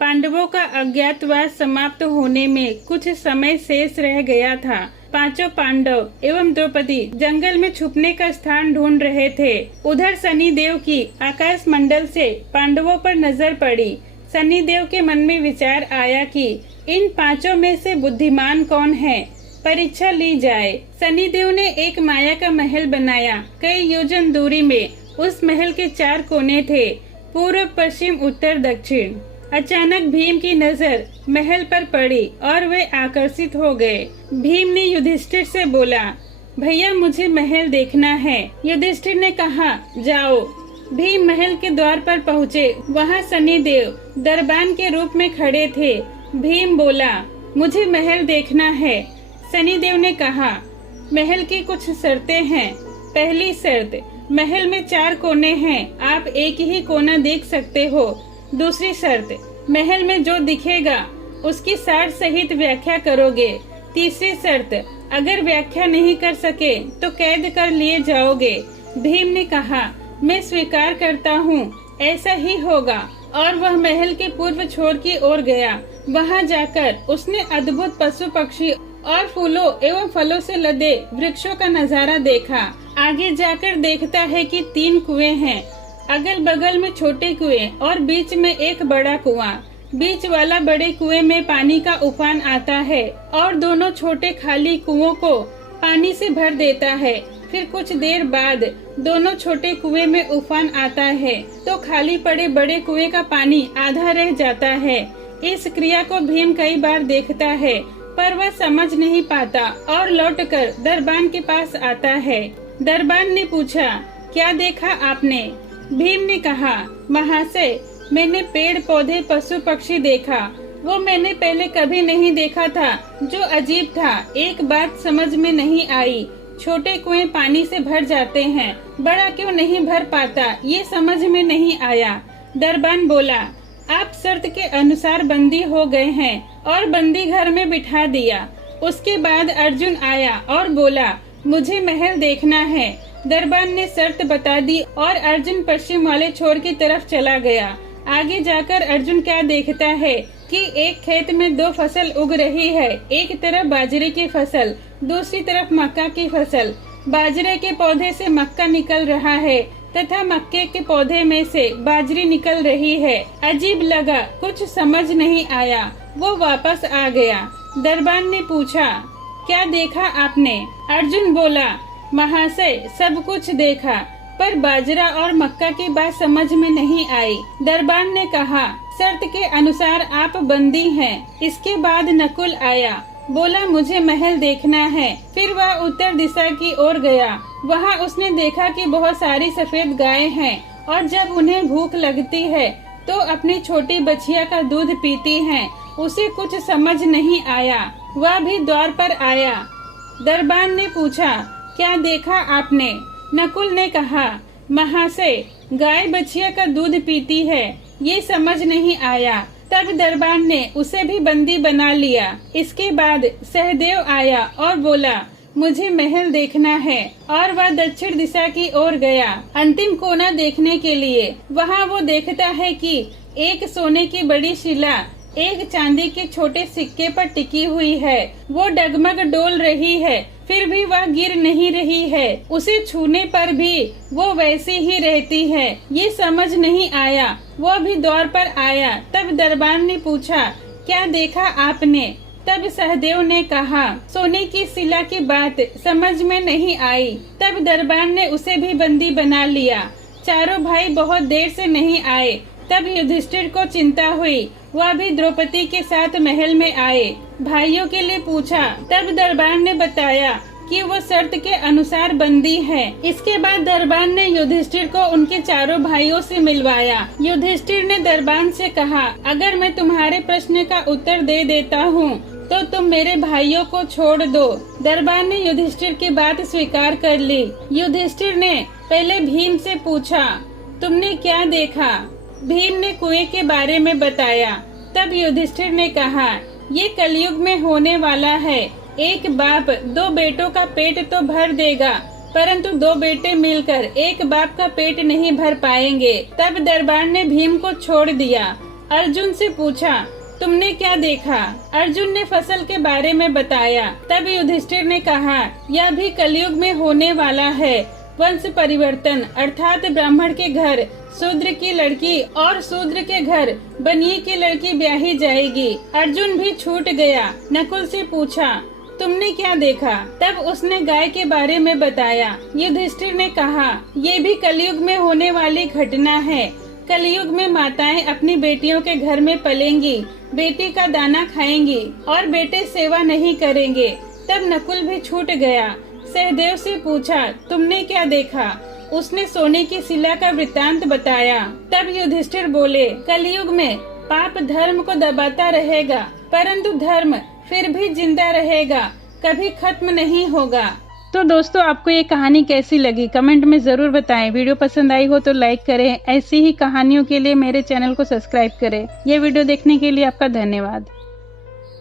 पांडवों का अज्ञातवास समाप्त होने में कुछ समय शेष रह गया था। पांचों पांडव एवं द्रौपदी जंगल में छुपने का स्थान ढूंढ रहे थे। उधर शनिदेव की आकाश मंडल से पांडवों पर नजर पड़ी। शनिदेव के मन में विचार आया कि इन पांचों में से बुद्धिमान कौन है, परीक्षा ली जाए। शनिदेव ने एक माया का महल बनाया। कई योजन दूरी में उस महल के 4 कोने थे, पूर्व, पश्चिम, उत्तर, दक्षिण। अचानक भीम की नजर महल पर पड़ी और वे आकर्षित हो गए। भीम ने युधिष्ठिर से बोला, भैया मुझे महल देखना है। युधिष्ठिर ने कहा, जाओ। भीम महल के द्वार पर पहुँचे। वहाँ शनिदेव दरबान के रूप में खड़े थे। भीम बोला, मुझे महल देखना है। शनिदेव ने कहा, महल की कुछ शर्तें हैं। पहली शर्त, महल में 4 कोने हैं, आप एक ही कोना देख सकते हो। दूसरी शर्त, महल में जो दिखेगा उसकी सार सहित व्याख्या करोगे। तीसरी शर्त, अगर व्याख्या नहीं कर सके तो कैद कर लिए जाओगे। भीम ने कहा, मैं स्वीकार करता हूँ, ऐसा ही होगा। और वह महल के पूर्व छोर की ओर गया। वहाँ जाकर उसने अद्भुत पशु पक्षी और फूलों एवं फलों से लदे वृक्षों का नजारा देखा। आगे जाकर देखता है कि 3 कुएं हैं, अगल बगल में छोटे कुएं और बीच में एक बड़ा कुआं। बीच वाला बड़े कुएं में पानी का उफान आता है और दोनों छोटे खाली कुओं को पानी से भर देता है। फिर कुछ देर बाद दोनों छोटे कुएं में उफान आता है तो खाली पड़े बड़े कुएं का पानी आधा रह जाता है। इस क्रिया को भीम कई बार देखता है, पर वह समझ नहीं पाता और लौटकर दरबान के पास आता है। दरबान ने पूछा, क्या देखा आपने? भीम ने कहा, महाशय, मैंने पेड़ पौधे पशु पक्षी देखा। वो मैंने पहले कभी नहीं देखा था, जो अजीब था। एक बात समझ में नहीं आई, छोटे कुएं पानी से भर जाते हैं, बड़ा क्यों नहीं भर पाता, ये समझ में नहीं आया। दरबान बोला, आप शर्त के अनुसार बंदी हो गए हैं और बंदी घर में बिठा दिया। उसके बाद अर्जुन आया और बोला, मुझे महल देखना है। दरबान ने शर्त बता दी और अर्जुन पश्चिम वाले छोर की तरफ चला गया। आगे जाकर अर्जुन क्या देखता है कि एक खेत में 2 फसल उग रही है। एक तरफ बाजरे की फसल, दूसरी तरफ मक्का की फसल। बाजरे के पौधे से मक्का निकल रहा है तथा मक्के के पौधे में से बाजरी निकल रही है। अजीब लगा, कुछ समझ नहीं आया, वो वापस आ गया। दरबान ने पूछा, क्या देखा आपने? अर्जुन बोला, महाशय, सब कुछ देखा, पर बाजरा और मक्का की बात समझ में नहीं आई। दरबान ने कहा, शर्त के अनुसार आप बंदी हैं। इसके बाद नकुल आया, बोला, मुझे महल देखना है। फिर वह उत्तर दिशा की ओर गया। वहाँ उसने देखा कि बहुत सारी सफेद गायें हैं और जब उन्हें भूख लगती है तो अपनी छोटी बछिया का दूध पीती हैं। उसे कुछ समझ नहीं आया, वह भी द्वार पर आया। दरबान ने पूछा, क्या देखा आपने? नकुल ने कहा, महाशय, गाय बछिया का दूध पीती है, ये समझ नहीं आया। तब दरबान ने उसे भी बंदी बना लिया। इसके बाद सहदेव आया और बोला, मुझे महल देखना है, और वह दक्षिण दिशा की ओर गया अंतिम कोना देखने के लिए। वहाँ वो देखता है कि एक सोने की बड़ी शिला एक चांदी के छोटे सिक्के पर टिकी हुई है। वो डगमग डोल रही है, फिर भी वह गिर नहीं रही है। उसे छूने पर भी वो वैसी ही रहती है। ये समझ नहीं आया। वो भी द्वार पर आया। तब दरबान ने पूछा, क्या देखा आपने? तब सहदेव ने कहा, सोने की शिला की बात समझ में नहीं आई। तब दरबान ने उसे भी बंदी बना लिया। चारों भाई बहुत देर से नहीं आए। तब युधिष्ठिर को चिंता हुई। वह भी द्रौपदी के साथ महल में आए। भाइयों के लिए पूछा। तब दरबान ने बताया कि वो शर्त के अनुसार बंदी है। इसके बाद दरबान ने युधिष्ठिर को उनके चारों भाइयों से मिलवाया। युधिष्ठिर ने दरबान से कहा, अगर मैं तुम्हारे प्रश्न का उत्तर दे देता हूँ तो तुम मेरे भाइयों को छोड़ दो। दरबान ने युधिष्ठिर की बात स्वीकार कर ली। युधिष्ठिर ने पहले भीम से पूछा, तुमने क्या देखा? भीम ने कुएं के बारे में बताया। तब युधिष्ठिर ने कहा, ये कलयुग में होने वाला है। एक बाप 2 बेटों का पेट तो भर देगा, परंतु 2 बेटे मिलकर एक बाप का पेट नहीं भर पाएंगे। तब दरबार ने भीम को छोड़ दिया। अर्जुन से पूछा, तुमने क्या देखा? अर्जुन ने फसल के बारे में बताया। तब युधिष्ठिर ने कहा, यह भी कलयुग में होने वाला है। वंश परिवर्तन अर्थात ब्राह्मण के घर शूद्र की लड़की और शूद्र के घर बनिए की लड़की ब्याही जाएगी। अर्जुन भी छूट गया। नकुल से पूछा, तुमने क्या देखा? तब उसने गाय के बारे में बताया। युधिष्ठिर ने कहा, ये भी कलयुग में होने वाली घटना है। कलयुग में माताएं अपनी बेटियों के घर में पलेंगी, बेटी का दाना खाएंगी और बेटे सेवा नहीं करेंगे। तब नकुल भी छूट गया। सहदेव से पूछा, तुमने क्या देखा? उसने सोने की शिला का वृत्तांत बताया। तब युधिष्ठिर बोले, कलयुग में पाप धर्म को दबाता रहेगा, परंतु धर्म फिर भी जिंदा रहेगा, कभी खत्म नहीं होगा। तो दोस्तों, आपको ये कहानी कैसी लगी कमेंट में जरूर बताएं। वीडियो पसंद आई हो तो लाइक करें। ऐसी ही कहानियों के लिए मेरे चैनल को सब्सक्राइब करें। ये वीडियो देखने के लिए आपका धन्यवाद।